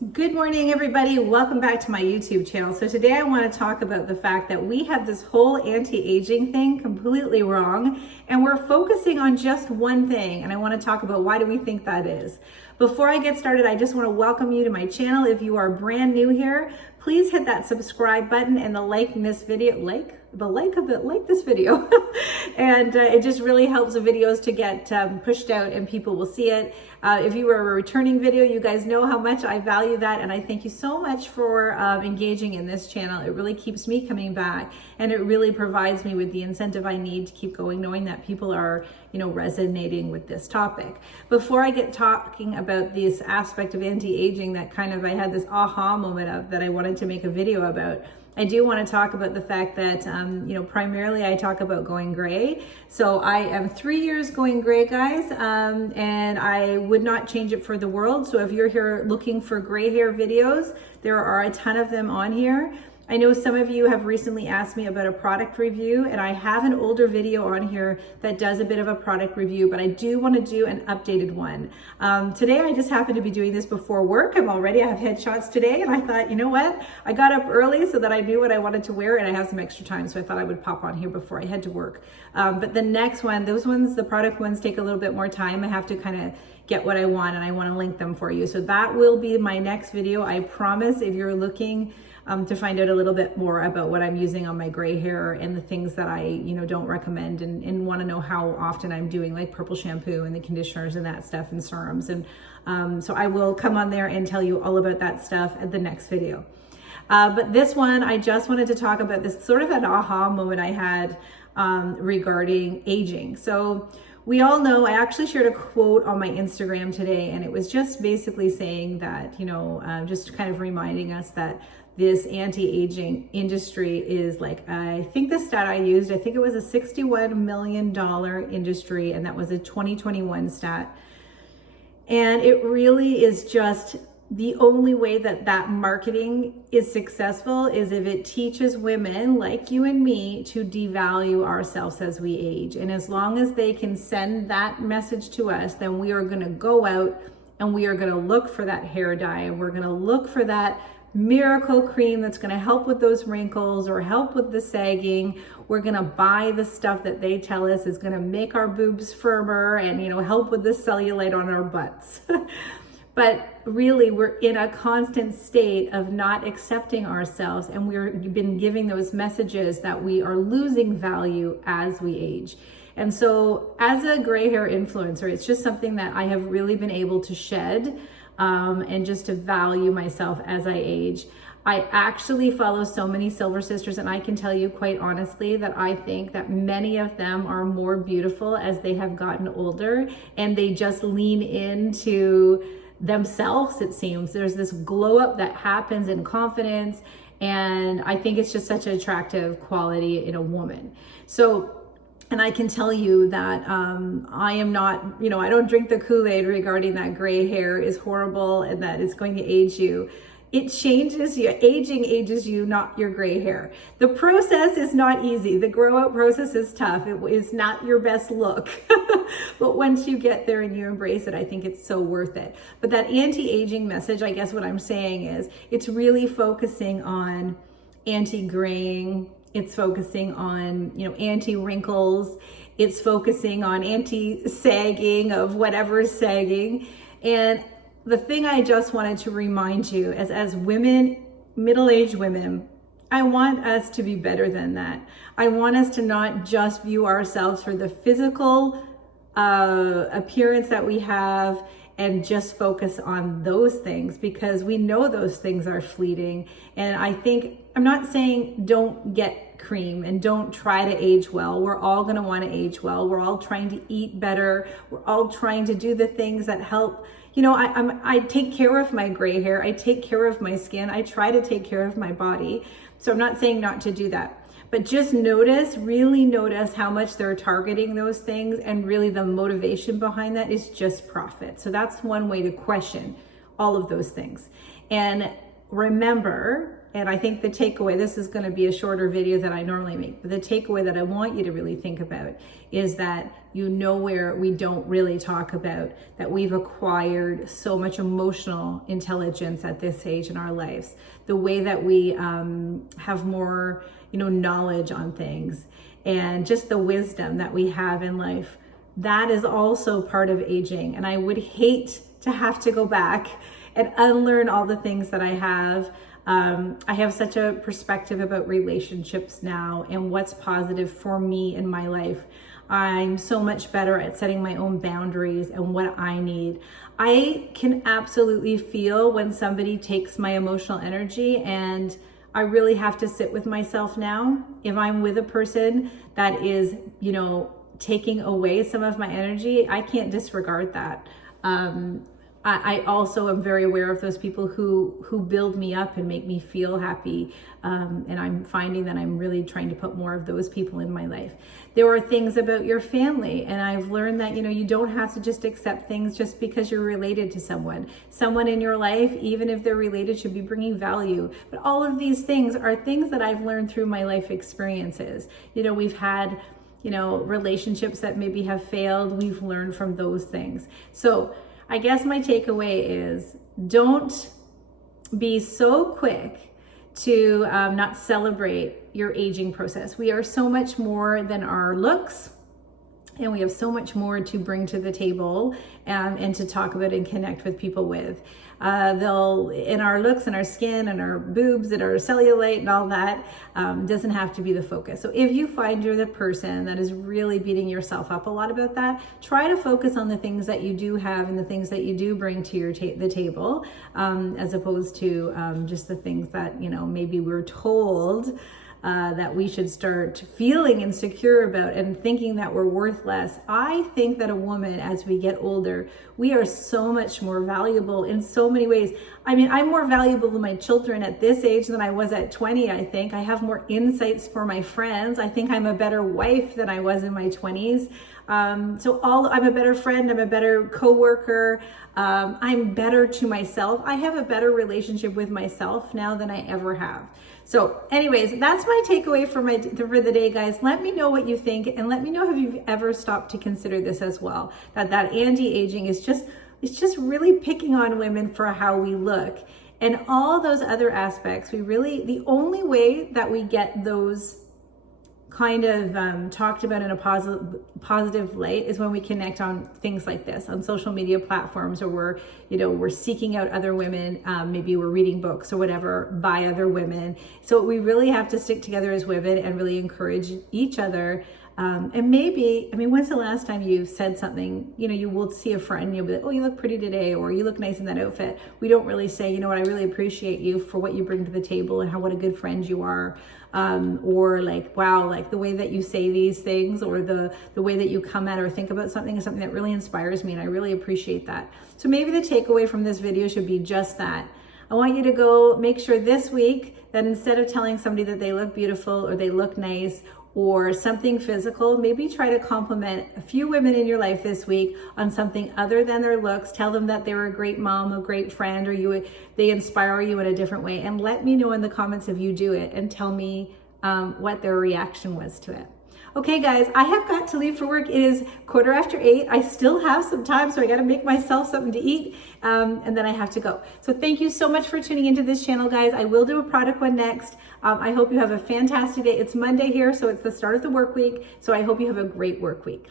Good morning, everybody. Welcome back to my YouTube channel. So today I want to talk about the fact that we have this whole anti-aging thing completely wrong, and we're focusing on just one thing. And I want to talk about why do we think that is. Before I get started, I just want to welcome you to my channel. If you are brand new here, please hit that subscribe button and the like in this video, like this video. And it just really helps the videos to get pushed out and people will see it. If you were a returning video, you guys know how much I value that, and I thank you so much for engaging in this channel. It really keeps me coming back, and it really provides me with the incentive I need to keep going, knowing that people are, resonating with this topic. Before I get talking about this aspect of anti-aging that I had this aha moment of that I wanted to make a video about, I do want to talk about the fact that, primarily I talk about going gray. So I am 3 years going gray, guys, and I would not change it for the world. So if you're here looking for gray hair videos, there are a ton of them on here. I know some of you have recently asked me about a product review, and I have an older video on here that does a bit of a product review, but I do want to do an updated one. Today I just happened to be doing this before work. I have headshots today, and I thought, you know what? I got up early so that I knew what I wanted to wear, and I have some extra time, so I thought I would pop on here before I head to work. But the next one, those ones, the product ones, take a little bit more time. I have to kind of get what I want, and I want to link them for you. So that will be my next video. I promise. If you're looking to find out a little bit more about what I'm using on my gray hair and the things that I, don't recommend and want to know how often I'm doing, like purple shampoo and the conditioners and that stuff and serums. And so I will come on there and tell you all about that stuff at the next video. But this one, I just wanted to talk about this sort of an aha moment I had regarding aging. So we all know, I actually shared a quote on my Instagram today, and it was just basically saying that, just kind of reminding us that this anti-aging industry is like, I think the stat I used, I think it was a $61 million industry, and that was a 2021 stat. And it really is just the only way that marketing is successful is if it teaches women like you and me to devalue ourselves as we age. And as long as they can send that message to us, then we are going to go out and we are going to look for that hair dye, and we're going to look for that miracle cream that's going to help with those wrinkles or help with the sagging. We're going to buy the stuff that they tell us is going to make our boobs firmer and, help with the cellulite on our butts. But really, we're in a constant state of not accepting ourselves, and we've been giving those messages that we are losing value as we age. And so as a gray hair influencer, it's just something that I have really been able to shed and just to value myself as I age. I actually follow so many Silver Sisters, and I can tell you quite honestly that I think that many of them are more beautiful as they have gotten older, and they just lean into themselves. It seems there's this glow up that happens in confidence, and I think it's just such an attractive quality in a woman. So, and I can tell you that I am not, I don't drink the Kool-Aid regarding that gray hair is horrible and that it's going to age you. It changes you. Aging ages you, not your gray hair. The process is not easy. The grow out process is tough. It is not your best look. But once you get there and you embrace it, I think it's so worth it. But that anti-aging message, I guess what I'm saying is it's really focusing on anti-graying. It's focusing on, anti-wrinkles. It's focusing on anti-sagging of whatever's sagging. And the thing I just wanted to remind you is, as women, middle-aged women, I want us to be better than that. I want us to not just view ourselves for the physical appearance that we have and just focus on those things, because we know those things are fleeting. And I'm not saying don't get cream and don't try to age well. We're all going to want to age well. We're all trying to eat better. We're all trying to do the things that help. I take care of my gray hair. I take care of my skin. I try to take care of my body. So I'm not saying not to do that. But just really notice how much they're targeting those things, and really the motivation behind that is just profit. So that's one way to question all of those things. And remember, and I think the takeaway, this is going to be a shorter video than I normally make, but the takeaway that I want you to really think about is that where we don't really talk about that we've acquired so much emotional intelligence at this age in our lives, the way that we have more knowledge on things, and just the wisdom that we have in life. That is also part of aging, and I would hate to have to go back and unlearn all the things that I have. I have such a perspective about relationships now and what's positive for me in my life. I'm so much better at setting my own boundaries and what I need. I can absolutely feel when somebody takes my emotional energy, and I really have to sit with myself now. If I'm with a person that is, taking away some of my energy, I can't disregard that. I also am very aware of those people who build me up and make me feel happy. And I'm finding that I'm really trying to put more of those people in my life. There are things about your family, and I've learned that, you don't have to just accept things just because you're related to someone. Someone in your life, even if they're related, should be bringing value. But all of these things are things that I've learned through my life experiences. We've had, relationships that maybe have failed. We've learned from those things. So I guess my takeaway is, don't be so quick to not celebrate your aging process. We are so much more than our looks, and we have so much more to bring to the table and to talk about and connect with people with. In our looks and our skin and our boobs and our cellulite and all that doesn't have to be the focus. So if you find you're the person that is really beating yourself up a lot about that, try to focus on the things that you do have and the things that you do bring to the table, as opposed to just the things that maybe we're told that we should start feeling insecure about and thinking that we're worth less. I think that a woman, as we get older, we are so much more valuable in so many ways. I mean, I'm more valuable to my children at this age than I was at 20, I think. I have more insights for my friends. I think I'm a better wife than I was in my 20s. I'm a better friend, I'm a better coworker, I'm better to myself. I have a better relationship with myself now than I ever have. So anyways, that's my takeaway for the day, guys. Let me know what you think, and let me know if you've ever stopped to consider this as well. That anti-aging is it's just really picking on women for how we look. And all those other aspects, the only way that we get those kind of talked about in a positive light is when we connect on things like this on social media platforms, or we're seeking out other women, maybe we're reading books or whatever by other women. So we really have to stick together as women and really encourage each other. And maybe, when's the last time you've said something, you will see a friend, you'll be like, oh, you look pretty today, or you look nice in that outfit. We don't really say, I really appreciate you for what you bring to the table and what a good friend you are. Or like, wow, like the way that you say these things, or the way that you come at or think about something is something that really inspires me, and I really appreciate that. So maybe the takeaway from this video should be just that. I want you to go make sure this week that instead of telling somebody that they look beautiful or they look nice or something physical, maybe try to compliment a few women in your life this week on something other than their looks. Tell them that they're a great mom, a great friend, or they inspire you in a different way. And let me know in the comments if you do it, and tell me what their reaction was to it. Okay, guys, I have got to leave for work. It is 8:15. I still have some time, so I got to make myself something to eat, and then I have to go. So thank you so much for tuning into this channel, guys. I will do a product one next. I hope you have a fantastic day. It's Monday here, so it's the start of the work week. So I hope you have a great work week.